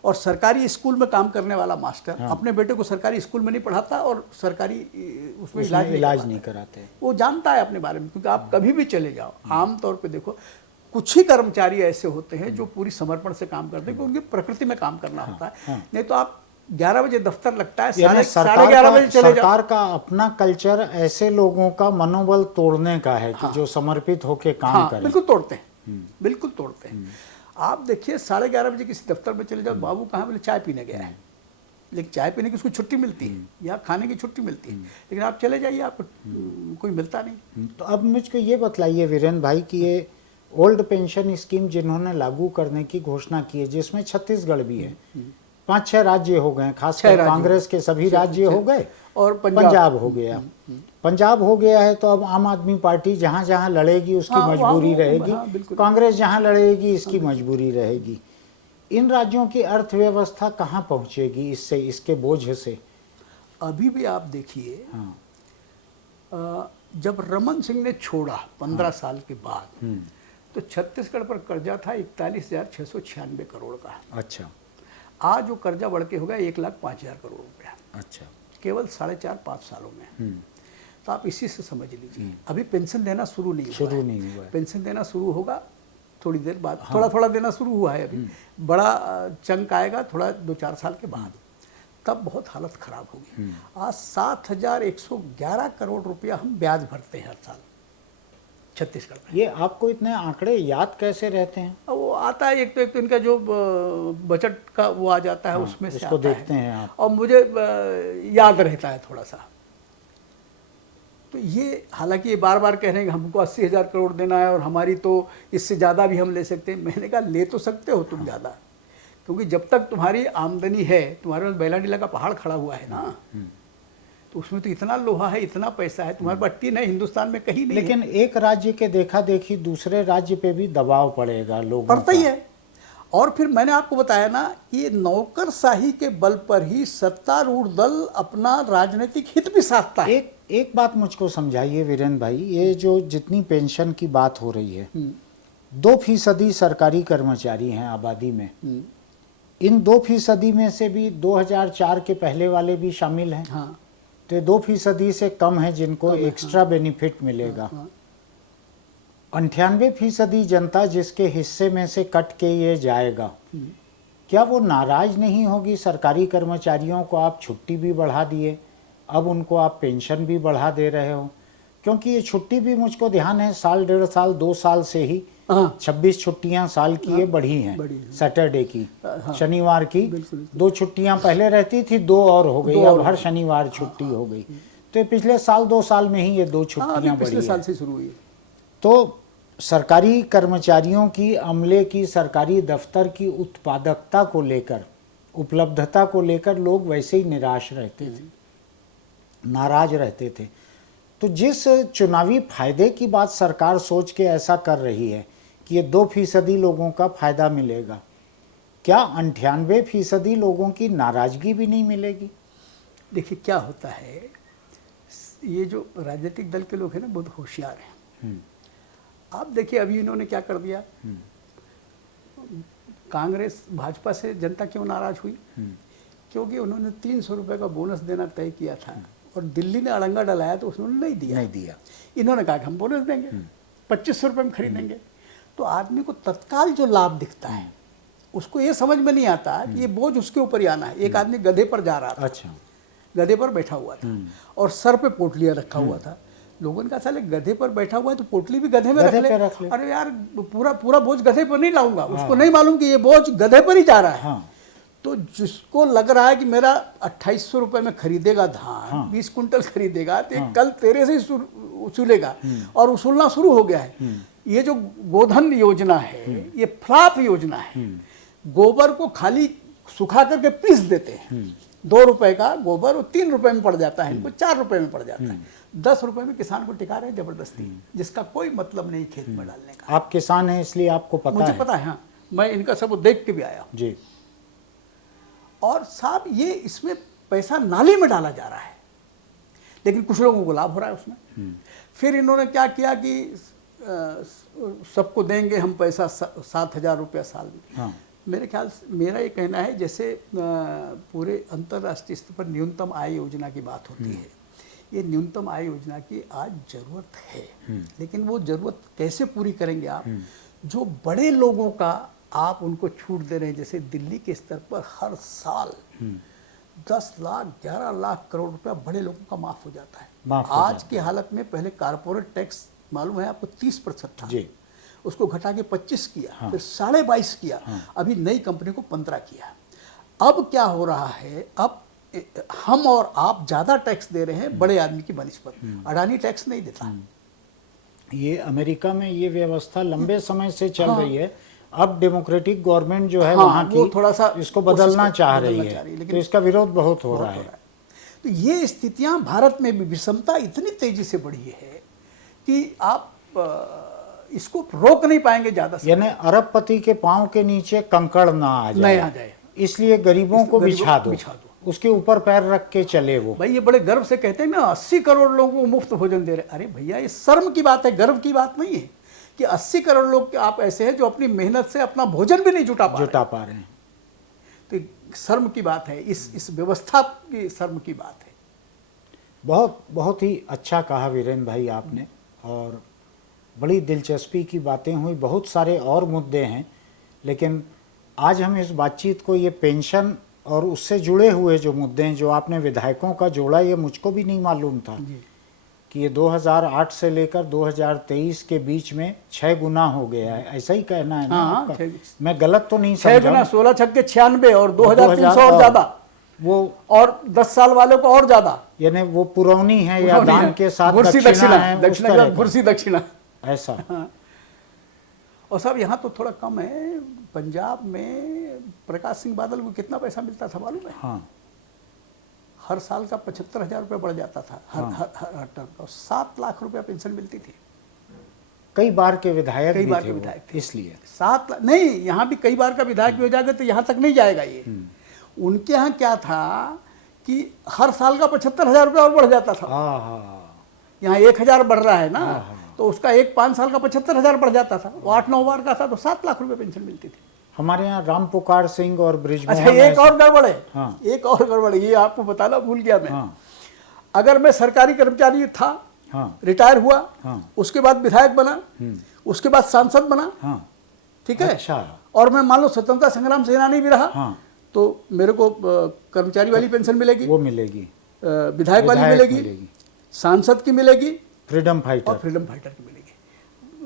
और सरकारी स्कूल में काम करने वाला मास्टर अपने बेटे को सरकारी स्कूल में नहीं पढ़ाता और सरकारी उसमें इलाज नहीं कराते। वो जानता है अपने बारे में, क्योंकि आप कभी भी चले जाओ, आमतौर पे देखो कुछ ही कर्मचारी ऐसे होते हैं जो पूरी समर्पण से काम करते हैं, क्योंकि उनकी प्रकृति में काम करना होता है। नहीं तो आप 11 बजे दफ्तर लगता है, 11:30 बजे चले जाओ। सरकार का अपना कल्चर ऐसे लोगों का मनोबल तोड़ने का है कि जो समर्पित होकर काम करें। बिल्कुल तोड़ते हैं, बिल्कुल तोड़ते हैं। आप देखिए 11:30 बजे किसी दफ्तर में चले जाओ, बाबू कहाँ, बोले चाय पीने गया है, लेकिन चाय पीने की उसको छुट्टी मिलती है या खाने की छुट्टी मिलती है, लेकिन आप चले जाइए आपको कोई मिलता नहीं। तो अब मुझको ये बतलाइए वीरेंद्र भाई कि ये ओल्ड पेंशन स्कीम जिन्होंने लागू करने की घोषणा की है, जिसमें छत्तीसगढ़ भी है, 5-6 राज्य हो गए, खासकर कांग्रेस के सभी राज्य हो गए और पंजाब हो गया। पंजाब हो गया है तो अब आम आदमी पार्टी जहाँ जहाँ लड़ेगी उसकी मजबूरी रहेगी, कांग्रेस जहाँ लड़ेगी इसकी मजबूरी रहेगी। इन राज्यों की अर्थव्यवस्था कहाँ पहुँचेगी इससे, इसके बोझ से? अभी भी आप देखिए, जब रमन सिंह ने छोड़ा 15 साल के बाद, तो छत्तीसगढ़ पर कर्जा था 41,696 करोड़ का। अच्छा। आज वो कर्जा बढ़ के हो गया 1,05,000 करोड़ रुपया। अच्छा। केवल 4.5-5 सालों में। तो आप इसी से समझ लीजिए, अभी पेंशन देना शुरू नहीं हुआ है। पेंशन देना शुरू होगा थोड़ी देर बाद, थोड़ा थोड़ा देना शुरू हुआ है अभी, बड़ा चंक आएगा थोड़ा 2-4 साल के बाद, तब बहुत हालत खराब होगी। आज 7,111 करोड़ रुपया हम ब्याज भरते हैं हर साल। छत्तीसगढ़ में। ये आपको इतने आंकड़े याद कैसे रहते हैं? अब वो आता है, एक तो इनका जो बजट का वो आ जाता है, उसमें से उसको आता देखते है। हैं आप। और मुझे याद रहता है थोड़ा सा। तो ये हालांकि ये बार बार कह रहे हैं कि हमको 80,000 करोड़ देना है और हमारी तो इससे ज़्यादा भी हम ले सकते हैं। मैंने कहा ले तो सकते हो तुम ज़्यादा, क्योंकि जब तक तुम्हारी आमदनी है, तुम्हारे पास बैलाडीला का पहाड़ खड़ा हुआ है ना, तो उसमें तो इतना लोहा है, इतना पैसा है, तुम्हारे पास टीन है, हिंदुस्तान में कहीं नहीं है। लेकिन एक राज्य के देखा देखी दूसरे राज्य पे भी दबाव पड़ेगा लोगों पड़ता ही का। है। और फिर मैंने आपको बताया ना, ये नौकरशाही के बल पर ही सत्तारूढ़ दल अपना राजनीतिक हित भी साधता है। एक बात मुझको समझाइए वीरेंद्र भाई, ये जो जितनी पेंशन की बात हो रही है, 2% सरकारी कर्मचारी हैं आबादी में। इन 2% में से भी 2004 के पहले वाले भी शामिल हैं। हाँ, तो 2% से कम है जिनको एक्स्ट्रा बेनिफिट मिलेगा। 98% जनता जिसके हिस्से में से कट के ये जाएगा, क्या वो नाराज नहीं होगी? सरकारी कर्मचारियों को आप छुट्टी भी बढ़ा दिए, अब उनको आप पेंशन भी बढ़ा दे रहे हो। क्योंकि ये छुट्टी भी मुझको ध्यान है, साल 1.5 साल 2 साल से ही हाँ, 26 छुट्टियां साल की ये बढ़ी हैं। सैटरडे की, शनिवार की 2 छुट्टियां पहले रहती थी, 2 और हो गई, अब हर शनिवार छुट्टी हो गई। तो ये पिछले साल 2 साल में ही ये 2 छुट्टियां बढ़ी पिछले साल हैं। से शुरू हुई है। तो सरकारी कर्मचारियों की, अमले की, सरकारी दफ्तर की उत्पादकता को लेकर, उपलब्धता को लेकर लोग वैसे ही निराश रहते थे, नाराज रहते थे। तो जिस चुनावी फायदे की बात सरकार सोच के ऐसा कर रही है कि ये 2% लोगों का फायदा मिलेगा, क्या 98% लोगों की नाराजगी भी नहीं मिलेगी? देखिए क्या होता है, ये जो राजनीतिक दल के लोग हैं ना, बहुत होशियार हैं। आप देखिए अभी इन्होंने क्या कर दिया। कांग्रेस भाजपा से जनता क्यों नाराज हुई? क्योंकि उन्होंने 300 रुपये का बोनस देना तय किया था और दिल्ली ने अड़ंगा डलाया तो उसने नहीं दिया। इन्होंने कहा कि हम बोनस देंगे, 2500 रुपये में खरीदेंगे। तो आदमी को तत्काल जो लाभ दिखता है, उसको ये समझ में नहीं आता कि ये बोझ उसके ऊपर ही आना है। एक आदमी गधे पर जा रहा था, अच्छा, गधे पर बैठा हुआ था और सर पे पोटलियां रखा हुआ था। लोगों ने कहा साले गधे पर बैठा हुआ है तो पोटली भी गधे में रख ले। अरे यार पूरा बोझ गधे पर नहीं लाऊंगा। उसको नहीं मालूम कि ये बोझ गधे पर ही जा रहा है। हाँ। तो जिसको लग रहा है कि मेरा 2800 रुपये में खरीदेगा धान, 20 कुंटल खरीदेगा, तो कल तेरे से ही उसूलेगा और उसूलना शुरू हो गया है। ये जो गोधन योजना है, ये फ्लॉप योजना है। गोबर को खाली सुखा करके पीस देते हैं। 2 रुपए का गोबर वो 3 रुपए में पड़ जाता है, इनको 4 रुपए में पड़ जाता है। 10 रुपए में किसान को टिका रहे हैं जबरदस्ती, जिसका कोई मतलब नहीं खेत में डालने का। आप किसान हैं इसलिए आपको पता है? मुझे पता है, हाँ, मैं इनका सब देख के भी आया जी। और साहब ये इसमें पैसा नाली में डाला जा रहा है, लेकिन कुछ लोगों को लाभ हो रहा है उसमें। फिर इन्होंने क्या किया कि सबको देंगे हम पैसा 7,000 रुपया साल में। हाँ। मेरे ख्याल से मेरा ये कहना है, जैसे पूरे अंतर्राष्ट्रीय स्तर पर न्यूनतम आय योजना की बात होती है, ये न्यूनतम आय योजना की आज जरूरत है, लेकिन वो जरूरत कैसे पूरी करेंगे आप? जो बड़े लोगों का आप उनको छूट दे रहे हैं, जैसे दिल्ली के स्तर पर हर साल 10 लाख 11 लाख करोड़ रुपया बड़े लोगों का माफ हो जाता है। आज की हालत में पहले कारपोरेट टैक्स मालूम है आपको 30% था जी। उसको घटा के 25 किया, हाँ। फिर 22.5 किया, अभी नई कंपनी को 15 किया। अब क्या हो रहा है, अब हम और आप ज्यादा टैक्स दे रहे हैं बड़े आदमी की बनिस्बत। अडानी टैक्स नहीं देता। ये अमेरिका में ये व्यवस्था लंबे समय से चल रही है। अब डेमोक्रेटिक गवर्नमेंट जो है वहाँ की थोड़ा सा इसको बदलना चाह रही है, लेकिन तो इसका विरोध बहुत हो रहा है। तो ये स्थितियां भारत में भी, विषमता इतनी तेजी से बढ़ी है कि आप इसको रोक नहीं पाएंगे ज्यादा से। यानी अरबपति के पांव के नीचे कंकड़ ना आ जाए, इसलिए गरीबों को बिछा दो, उसके ऊपर पैर रख के चले। वो भाई ये बड़े गर्व से कहते हैं ना 80 करोड़ लोगों को मुफ्त भोजन दे रहे। अरे भैया ये शर्म की बात है, गर्व की बात नहीं है कि 80 करोड़ लोग आप ऐसे हैं जो अपनी मेहनत से अपना भोजन भी नहीं जुटा पा रहे हैं। तो शर्म की बात है, इस व्यवस्था की शर्म की बात है। बहुत ही अच्छा कहा वीरेंद्र भाई आपने, और बड़ी दिलचस्पी की बातें हुई। बहुत सारे और मुद्दे हैं, लेकिन आज हम इस बातचीत को, ये पेंशन और उससे जुड़े हुए जो मुद्दे हैं जो आपने विधायकों का जोड़ा, ये मुझको भी नहीं मालूम था कि ये 2008 से लेकर 2023 के बीच में 6 गुना हो गया है, ऐसा ही कहना है ना हाँ, आपका? 6 मैं गलत तो नहीं 6 समझा? गुना, 16 छक्के 96 और 2300 और और ज्यादा, वो और 10 साल वालों को और ज्यादा। यानी वो पुरौनी है या दान के साथ भुर्सी दक्षिणा है, उस दक्षिणा के तरह साथ का? भुर्सी दक्षिणा। ऐसा और साहब यहाँ तो थोड़ा कम है। पंजाब में प्रकाश सिंह बादल को कितना पैसा मिलता था मालूम है? हाँ हर साल का 75,000 रुपये बढ़ जाता था हर टर्म का, 7 लाख रुपया पेंशन मिलती थी। कई बार के विधायक कई भी बार थे के वो, विधायक थे। इसलिए 7 लाख नहीं, यहाँ भी कई बार का विधायक भी हो जाएगा तो यहाँ तक नहीं जाएगा ये। उनके यहाँ क्या था कि हर साल का 75,000 रुपया और बढ़ जाता था। हाँ हाँ यहाँ 1,000 बढ़ रहा है ना, तो उसका 5 साल का 75,000 बढ़ जाता था। वो 8-9 बार का था तो 7 लाख रुपए पेंशन मिलती थी। हमारे यहाँ राम पुकार सिंह और ब्रिजमोहन अच्छा, एक और गड़बड़ है। हाँ। एक और गड़बड़ है, ये आपको बताना भूल गया मैं। हाँ अगर मैं सरकारी कर्मचारी था, हाँ रिटायर हुआ, हाँ उसके बाद विधायक बना, उसके बाद सांसद बना, हाँ ठीक है, अच्छा और मैं मान लो स्वतंत्रता संग्राम सेनानी भी रहा, हाँ तो मेरे को कर्मचारी वाली पेंशन मिलेगी, वो मिलेगी, विधायक वाली मिलेगी, सांसद की मिलेगी, फ्रीडम और फाइटर। फ्रीडम फाइटर की मिलेगी।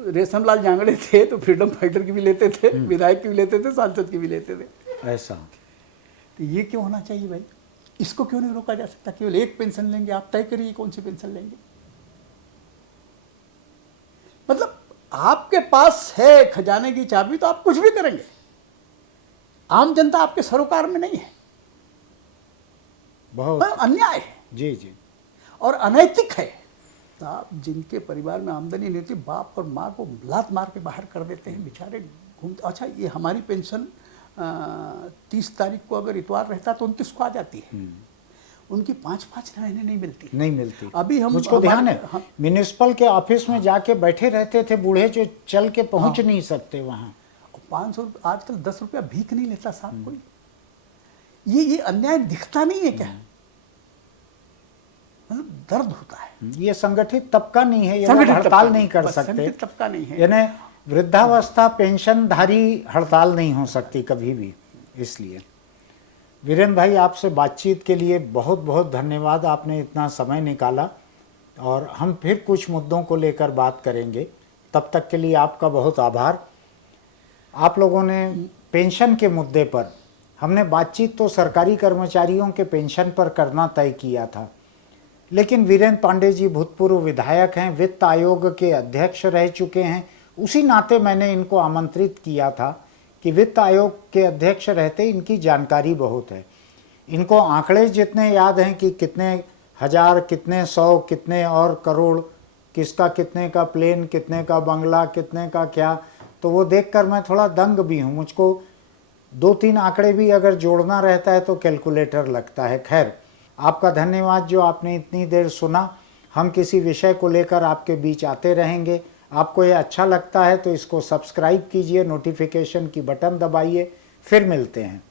रेशमलाल जांगड़े थे तो फ्रीडम फाइटर की भी लेते थे, विधायक की भी लेते थे, सांसद की भी लेते थे। ऐसा तो ये क्यों होना चाहिए भाई? इसको क्यों नहीं रोका जा सकता? केवल एक पेंशन लेंगे, आप तय करिए कौन सी पेंशन लेंगे। मतलब आपके पास है खजाने की चाबी तो आप कुछ भी करेंगे। आम जनता आपके सरोकार में नहीं है। बहुत अन्याय है जी जी और अनैतिक है। आप जिनके परिवार में आमदनी नहीं होती, बाप और माँ को लात मार के बाहर कर देते हैं, बेचारे घूमते। अच्छा, ये हमारी पेंशन 30 तारीख को अगर इतवार रहता तो 29 को आ जाती है। उनकी 5-5 महीने नहीं मिलती। नहीं मिलती। अभी हम मुझको ध्यान है, हाँ, म्यूनिसिपल के ऑफिस में जाके बैठे रहते थे बूढ़े, जो चल के पहुंच नहीं सकते वहां। 500 रुपये, आजकल 10 रुपया भीख नहीं लेता साहब कोई। ये अन्याय दिखता नहीं है क्या? मतलब दर्द होता है। ये संगठित तबका नहीं है, ये लोग संगठित हड़ताल तबका नहीं कर सकते। संगठित तबका नहीं है। यानी वृद्धावस्था पेंशनधारी हड़ताल नहीं हो सकती कभी भी। इसलिए वीरेंद्र भाई, आपसे बातचीत के लिए बहुत बहुत धन्यवाद। आपने इतना समय निकाला और हम फिर कुछ मुद्दों को लेकर बात करेंगे। तब तक के लिए आपका बहुत आभार। आप लोगों ने पेंशन के मुद्दे पर, हमने बातचीत तो सरकारी कर्मचारियों के पेंशन पर करना तय किया था, लेकिन वीरेंद्र पांडे जी भूतपूर्व विधायक हैं, वित्त आयोग के अध्यक्ष रह चुके हैं। उसी नाते मैंने इनको आमंत्रित किया था कि वित्त आयोग के अध्यक्ष रहते इनकी जानकारी बहुत है। इनको आंकड़े जितने याद हैं कि कितने हजार, कितने 100, कितने और करोड़, किसका कितने का प्लेन, कितने का बंगला, कितने का क्या, तो वो देखकर मैं थोड़ा दंग भी हूँ। मुझको 2-3 आंकड़े भी अगर जोड़ना रहता है तो कैलकुलेटर लगता है। खैर, आपका धन्यवाद जो आपने इतनी देर सुना। हम किसी विषय को लेकर आपके बीच आते रहेंगे। आपको ये अच्छा लगता है तो इसको सब्सक्राइब कीजिए, नोटिफिकेशन की बटन दबाइए। फिर मिलते हैं।